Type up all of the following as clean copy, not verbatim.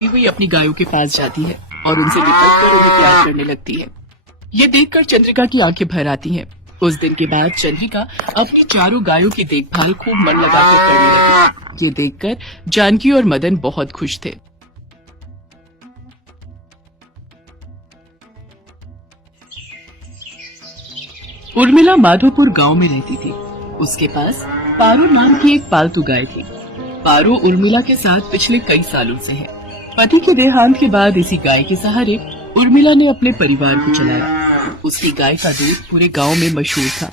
हुई अपनी गायों के पास जाती है और उनसे लिपट कर उन्हें प्यार करने लगती है। ये देखकर चंद्रिका की आंखें भर आती हैं। उस दिन के बाद चंद्रिका अपनी चारों गायों की देखभाल खूब मन लगाकर करने लगी। ये देखकर जानकी और मदन बहुत खुश थे। उर्मिला माधोपुर गांव में रहती थी। उसके पास पारो नाम की एक पालतू गाय थी। पारो उर्मिला के साथ पिछले कई सालों से है। पति के देहांत के बाद इसी गाय के सहारे उर्मिला ने अपने परिवार को चलाया। उसकी गाय का दूध पूरे गांव में मशहूर था।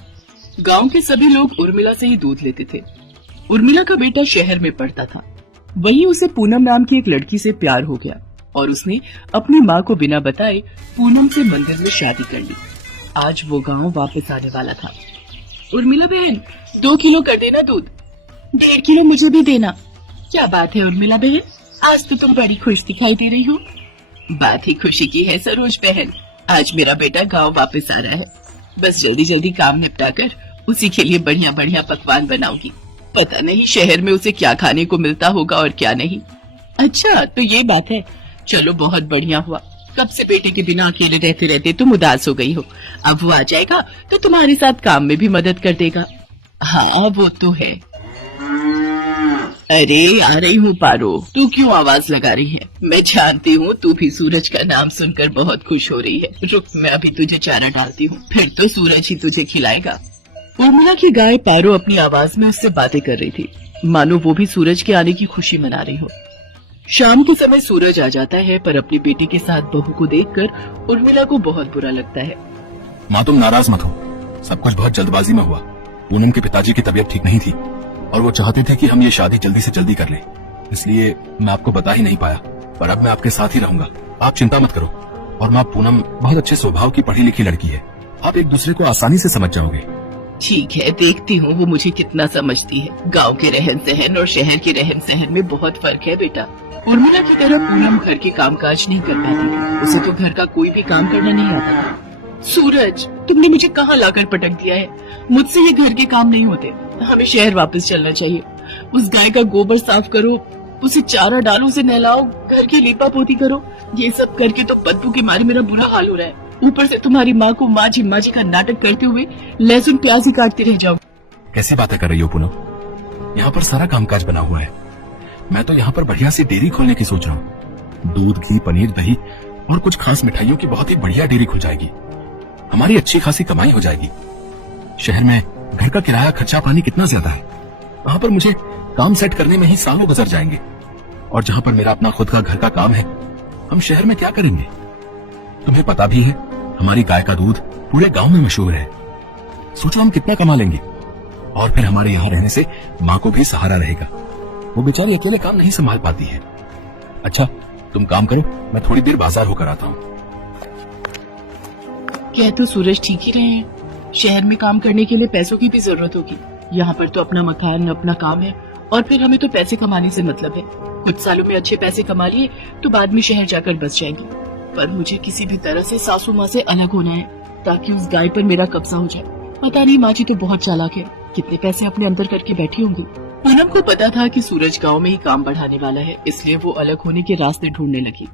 गांव के सभी लोग उर्मिला से ही दूध लेते थे। उर्मिला का बेटा शहर में पढ़ता था। वहीं उसे पूनम नाम की एक लड़की से प्यार हो गया और उसने अपनी माँ को बिना बताए पूनम से मंदिर में शादी कर ली। आज वो गांव वापस आने वाला था। उर्मिला बहन, 2 किलो कर देना दूध। 1.5 किलो मुझे भी देना। क्या बात है उर्मिला बहन, आज तो तुम बड़ी खुश दिखाई दे रही हो। बात ही खुशी की है सरोज बहन, आज मेरा बेटा गांव वापस आ रहा है। बस जल्दी जल्दी काम निपटा कर उसी के लिए बढ़िया बढ़िया पकवान बनाऊंगी। पता नहीं शहर में उसे क्या खाने को मिलता होगा और क्या नहीं। अच्छा तो ये बात है, चलो बहुत बढ़िया हुआ। कब से बेटे के बिना अकेले रहते रहते तुम उदास हो गई हो। अब वो आ जाएगा तो तुम्हारे साथ काम में भी मदद कर देगा। हाँ वो तो है। अरे आ रही हूँ पारो, तू क्यों आवाज लगा रही है? मैं जानती हूँ तू भी सूरज का नाम सुनकर बहुत खुश हो रही है। रुक, मैं अभी तुझे चारा डालती हूँ, फिर तो सूरज ही तुझे खिलाएगा। उर्मिला की गाय पारो अपनी आवाज में उससे बातें कर रही थी, मानो वो भी सूरज के आने की खुशी मना रही हो। शाम के समय सूरज आ जाता है, पर अपनी बेटी के साथ बहू को देखकर उर्मिला को बहुत बुरा लगता है। माँ तुम नाराज मत हो, सब कुछ बहुत जल्दबाजी में हुआ। पूनम के पिताजी की तबीयत ठीक नहीं थी और वो चाहते थे कि हम ये शादी जल्दी से जल्दी कर लें, इसलिए मैं आपको बता ही नहीं पाया। पर अब मैं आपके साथ ही रहूंगा, आप चिंता मत करो। और माँ पूनम बहुत अच्छे स्वभाव की पढ़ी लिखी लड़की है, आप एक दूसरे को आसानी से समझ जाओगे। ठीक है, देखती हूँ वो मुझे कितना समझती है। गांव के रहन सहन और शहर के रहन सहन में बहुत फर्क है बेटा। उर्मिला की तरह पूनम घर के कामकाज नहीं कर पाती थी। उसे तो घर का कोई भी काम करना नहीं आता था। सूरज, तुमने मुझे कहाँ लाकर पटक दिया है? मुझसे ये घर के काम नहीं होते। हमें शहर वापस चलना चाहिए। उस गाय का गोबर साफ करो, उसे चारा डालो, उसे नहलाओ, घर की लीपा पोती करो। ये सब करके तो बदबू के मारे मेरा बुरा हाल हो रहा है। ऊपर से तुम्हारी माँ को माँ जी का नाटक करते हुए लहसुन प्याज ही काटते रह जाओ। कैसे बातें कर रही हो पूनम? यहाँ पर सारा कामकाज बना हुआ है। मैं तो यहाँ पर बढ़िया सी डेयरी खोलने की सोच रहा हूँ। दूध, घी, पनीर, दही और कुछ खास मिठाइयों की बहुत ही बढ़िया डेयरी खुल जाएगी। हमारी अच्छी खासी कमाई हो जाएगी। शहर में घर का किराया खर्चा पानी कितना ज्यादा है, वहाँ पर मुझे काम सेट करने में ही सालों गुजर जाएंगे। और जहाँ पर मेरा अपना खुद का घर का काम है, हम शहर में क्या करेंगे? तुम्हें पता भी है हमारी गाय का दूध पूरे गांव में मशहूर है। सोचो हम कितना कमा लेंगे। और फिर हमारे यहाँ रहने से माँ को भी सहारा रहेगा। वो बेचारी अकेले काम नहीं संभाल पाती है। अच्छा तुम काम करो, मैं थोड़ी देर बाजार होकर आता हूँ। क्या तो सूरज ठीक ही रहे हैं। शहर में काम करने के लिए पैसों की भी जरूरत होगी। यहाँ पर तो अपना मकान, अपना काम है और फिर हमें तो पैसे कमाने से मतलब है। कुछ सालों में अच्छे पैसे कमा लिए तो बाद में शहर जाकर बस जाएंगे। पर मुझे किसी भी तरह से सासू माँ से अलग होना है ताकि उस गाय पर मेरा कब्जा हो जाए। पता नहीं, माँ जी तो बहुत चालाक है, कितने पैसे अपने अंदर करके बैठी होंगी। पूनम को पता था कि सूरज गांव में ही काम बढ़ाने वाला है, इसलिए वो अलग होने के रास्ते ढूंढने लगी।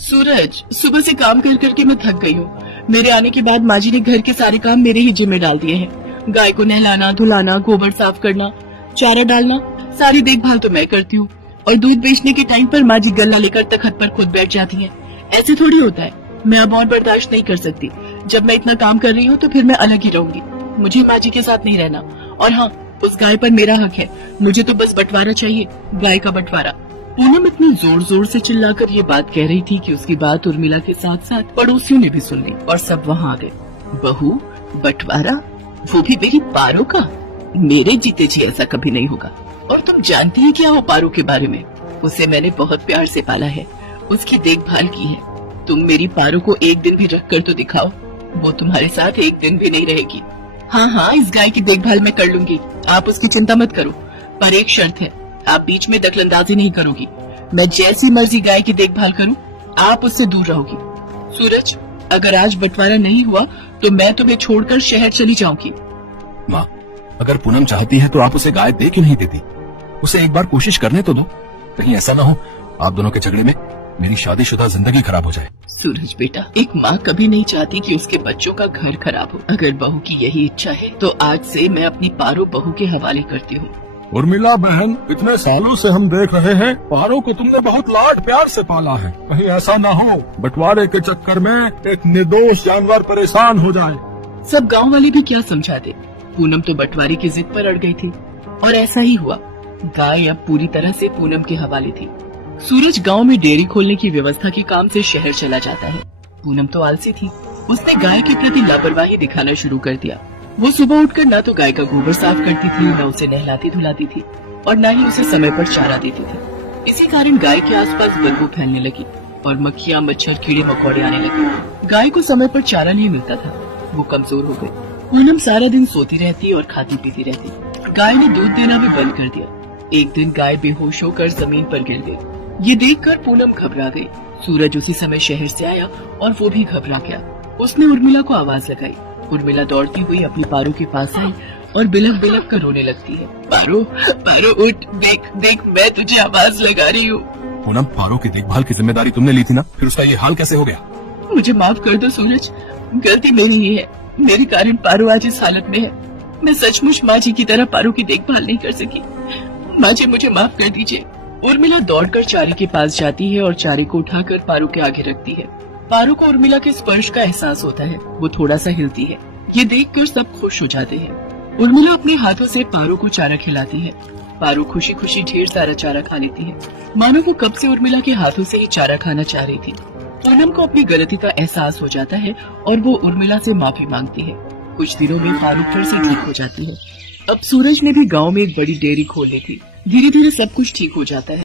सूरज, सुबह से काम कर करके मैं थक गई हूँ। मेरे आने के बाद माँ जी ने घर के सारे काम मेरे ही जिम्मे डाल दिए हैं। गाय को नहलाना, धुलाना, गोबर साफ करना, चारा डालना, सारी देखभाल तो मैं करती हूँ। और दूध बेचने के टाइम पर माँ जी गल्ला लेकर तखत पर खुद बैठ जाती हैं। ऐसे थोड़ी होता है। मैं अब और बर्दाश्त नहीं कर सकती। जब मैं इतना काम कर रही हूँ तो फिर मैं अलग ही रहूंगी। मुझे माँ जी के साथ नहीं रहना। और हाँ, उस गाय पर मेरा हक है। मुझे तो बस बंटवारा चाहिए, गाय का बंटवारा। पूनम इतनी जोर जोर से चिल्लाकर ये बात कह रही थी कि उसकी बात उर्मिला के साथ साथ पड़ोसियों ने भी सुन ली और सब वहाँ आ गए। बहू, बंटवारा? वो भी मेरी पारो का? मेरे जीते जी ऐसा कभी नहीं होगा। और तुम जानती है क्या हो पारो के बारे में? उसे मैंने बहुत प्यार से पाला है, उसकी देखभाल की है। तुम मेरी पारो को एक दिन भी रख कर तो दिखाओ, वो तुम्हारे साथ एक दिन भी नहीं रहेगी। हाँ हाँ, इस गाय की देखभाल मैं कर लूंगी, आप उसकी चिंता मत करो। पर एक शर्त है, आप बीच में दखलंदाजी नहीं करोगी। मैं जैसी मर्जी गाय की देखभाल करूं, आप उससे दूर रहोगी। सूरज, अगर आज बंटवारा नहीं हुआ तो मैं तुम्हें छोड़कर शहर चली जाऊंगी। माँ, अगर पूनम चाहती है तो आप उसे गाय दे क्यों नहीं देती? उसे एक बार कोशिश करने तो दो। कहीं ऐसा ना हो आप दोनों के झगड़े में मेरी शादीशुदा जिंदगी खराब हो जाए। सूरज बेटा, एक माँ कभी नहीं चाहती कि उसके बच्चों का घर खराब हो। अगर बहू की यही इच्छा है तो आज से मैं अपनी पारो बहू के हवाले करती हूँ। उर्मिला बहन, इतने सालों से हम देख रहे हैं पारो को तुमने बहुत लाड प्यार से पाला है। कहीं ऐसा न हो बंटवारे के चक्कर में एक निर्दोष जानवर परेशान हो जाए। सब गांव वाले भी क्या समझाते। पूनम तो बंटवारे की जिद पर अड़ गई थी और ऐसा ही हुआ। गाय अब पूरी तरह से पूनम के हवाले थी। सूरज गांव में डेयरी खोलने की व्यवस्था के काम से शहर चला जाता है। पूनम तो आलसी थी। उसने गाय के प्रति लापरवाही दिखाना शुरू कर दिया। वो सुबह उठकर न तो गाय का गोबर साफ करती थी, न उसे नहलाती धुलाती थी और न ही उसे समय पर चारा देती थी। इसी कारण गाय के आसपास बदबू फैलने लगी और मक्खियां, मच्छर, कीड़े मकोड़े आने लगे। गाय को समय पर चारा नहीं मिलता था। वो कमजोर हो गई। पूनम सारा दिन सोती रहती और खाती पीती रहती। गाय ने दूध देना भी बंद कर दिया। एक दिन गाय बेहोश होकर जमीन पर गिर गई। ये देखकर पूनम घबरा गई। सूरज उसी समय शहर से आया और वो भी घबरा गया। उसने उर्मिला को आवाज लगाई। उर्मिला दौड़ती हुई अपनी पारो के पास आई और बिलख बिलख कर रोने लगती है। पारो, पारो उठ, देख देख, मैं तुझे आवाज लगा रही हूँ। पूनम, पारो की देखभाल की जिम्मेदारी तुमने ली थी ना, फिर उसका ये हाल कैसे हो गया? मुझे माफ कर दो सूरज, गलती मेरी ही है। मेरे कारण पारो आज इस हालत में है। मैं सचमुच माँ जी की तरह पारो की देखभाल नहीं कर सकी। माँ जी, मुझे माफ कर दीजिए। उर्मिला दौड़कर चारे के पास जाती है और चारे को उठाकर पारो के आगे रखती है। पारो को उर्मिला के स्पर्श का एहसास होता है। वो थोड़ा सा हिलती है। ये देखकर सब खुश हो जाते हैं। उर्मिला अपने हाथों से पारो को चारा खिलाती है। पारो खुशी खुशी ढेर सारा चारा खा लेती है, मानो वो कब से उर्मिला के हाथों से ही चारा खाना चाह रही थी। पूनम को अपनी गलती का एहसास हो जाता है और वो उर्मिला से माफी मांगती है। कुछ दिनों में पारो फिर से ठीक हो जाती है। अब सूरज ने भी गाँव में एक बड़ी डेयरी खोल ली थी। धीरे धीरे सब कुछ ठीक हो जाता है।